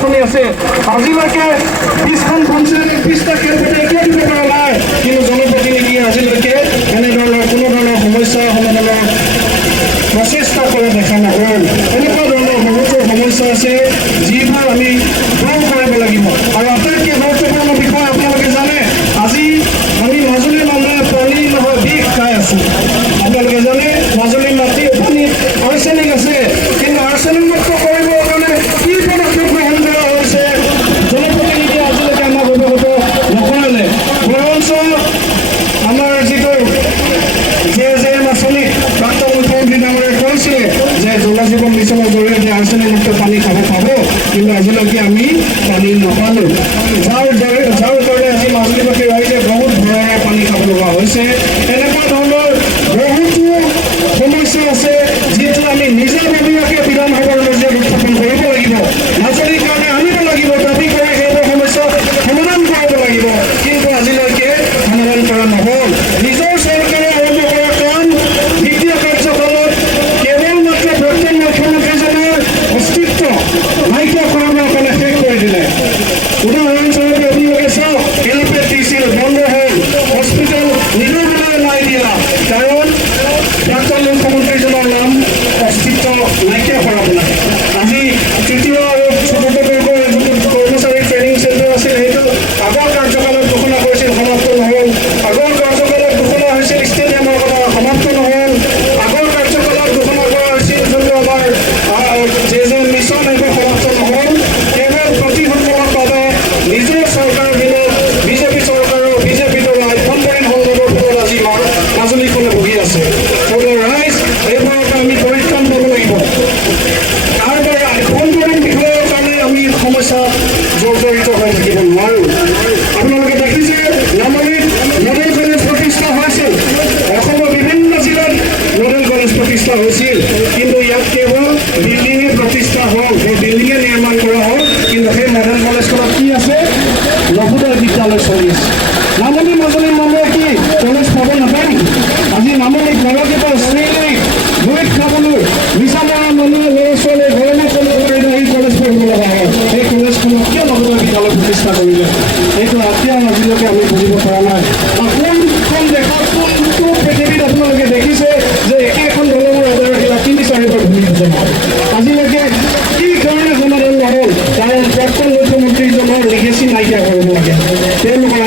আছে আজিলৈকে 20খন পঞ্চায়ত 20টা কেন্দ্ৰতে একো দিব পৰা নাই কিন্তু জনপ্ৰতিনিধিয়ে আজিলৈকে এনেধৰণৰ কোনো ধৰণৰ সমস্যা সমাধানৰ প্ৰচেষ্টা কৰা দেখা নগ'ল এনেকুৱা ধৰণৰ বহুতো সমস্যা আছে যিবোৰ আমি দূৰ কৰিব লাগিব আৰু আটাইতকৈ গুৰুত্বপূৰ্ণ বিষয় আপোনালোকে জানে আজি আমি মাজুলীৰ মানুহে পানী নহয় বিষ খাই আছোঁ আপোনালোকে জানে মাজুলীৰ মাটি পানীত আৰ্ছেনিক আছে কিন্তু আৰ্ছেনিক মুক্ত কৰিবৰ কাৰণে কি পদক্ষেপ গ্ৰহণ কৰা হৈছে জনপ্ৰতিনিধিয়ে আজিলৈকে আমাক অৱগত নকৰালে বৰঞ্চ আমাৰ যিটো JJM আঁচনি প্ৰাক্তন মুখ্যমন্ত্ৰী ডাঙৰীয়াই কৈছিলে যে জল জীৱন মিছনৰ জৰিয়তে আৰ্ছেনিক মুক্ত পানী খাব পাব কিন্তু আজিলৈকে আমি পানী নাপালোঁ যাৰ কাৰণে আজি মাজুলীবাসী ৰাইজে বহুত ভয়েৰে পানী খাব লগা হৈছে এনেকুৱা ধৰণৰ বহুতো সমস্যা আছে যিটো আমি নিজাববীয়াকৈ বিধানসভাৰ মজিয়াত উত্থাপন কৰিব লাগিব মাজুলীৰ কাৰণে আনিব লাগিব দাবী কৰি সেইবোৰ সমস্যা সমাধান কৰিব লাগিব কিন্তু আজিলৈকে সমাধান কৰা নহ'ল নিজৰ চৰকাৰে আৰম্ভ কৰা কাম দ্বিতীয় কাৰ্যকালত কেৱল মাত্ৰ প্ৰাক্তন মুখ্যমন্ত্ৰীজনৰ অস্তিত্ব নাইকিয়া কৰাৰ কাৰণে শেষ কৰি দিলে উদাহৰণস্বৰূপে আপোনালোকে চাওক এলিপেড দিছিল বন্ধ হ'ল হস্পিটেল নিৰ্মাণলৈ নাই দিয়া কাৰণ প্ৰাক্তন মুখ্যমন্ত্ৰীজনৰ নাম অস্তিত্ব নাইকিয়া কৰা নাই আজি তৃতীয় আৰু চতুৰ্থ বৰ্গৰ যিটো কৰ্মচাৰী ট্ৰেইনিং চেণ্টাৰ আছিল সেইটো আগৰ কাৰ্যকালত ঘোষণা কৰিছিল সমাপ্ত নহ'ল আগৰ কাৰ্যকালত ঘোষণা হৈছিল ষ্টেডিয়ামৰ কথা সমাপ্ত নহ'ল আগৰ কাৰ্যকালত ঘোষণা কৰা হৈছিল যোনটো আমাৰ JJM মিছন এইবোৰ সমাপ্ত নহ'ল কেৱল প্ৰতিশোধৰ বাবে নিজৰ চৰকাৰ বিৰোধ বিজেপি চৰকাৰৰ বিজেপি দলৰ আভ্যন্তৰীণ সংগ্ৰামৰ ফলত আজি মাজুলীখনে ভুগি আছে ৰাইজ এইবোৰৰ পৰা আমি পৰিত্ৰাণ পাব লাগিব তাৰ বাবে আভ্যন্তৰীণ বিষয়ৰ কাৰণে আমি সমস্যা জৰ্জৰিত হৈ থাকিব নোৱাৰোঁ আপোনালোকে দেখিছে নামনিত মডেল কলেজ প্ৰতিষ্ঠা হৈছিল অসমৰ বিভিন্ন জিলাত মডেল কলেজ প্ৰতিষ্ঠা হৈছিল কিন্তু ইয়াত কেৱল বিল্ডিঙে প্ৰতিষ্ঠা হওক সেই বিল্ডিঙে নিৰ্মাণ কৰা হওক কিন্তু সেই মডেল কলেজখনত কি আছে নবোদয় বিদ্যালয় চলি আছে নামনি মাজুলীৰ মানুহে কি কলেজ পাব নাপায় নেকি আজি নামনিত নৱদ্বীপৰ শ্ৰেণী বৈঠ খাবলৈ মিছা মৰা মানুহে ল'ৰা ছোৱালীয়ে ঘৰলৈ কলেজ এই কলেজ পঢ়িব লগা হয় সেই কলেজখনত কিয় নবোদয় বিদ্যালয় প্ৰতিষ্ঠা কৰিলে এইটো এতিয়া আজিলৈকে আমি বুজিব পৰা নাই কোনখন দেশত কোনটো পৃথিৱীত আপোনালোকে দেখিছে যে একেখন দলঙৰ আধাৰত কিবা ৩-৪বাৰ ভূমি জমা আজিলৈকে কি কাৰণে সমাধান নহ'ল কাৰণ প্ৰাক্তন মুখ্যমন্ত্ৰীজনৰ লিগেচি নাইকিয়া কৰিব লাগে তেওঁলোকৰ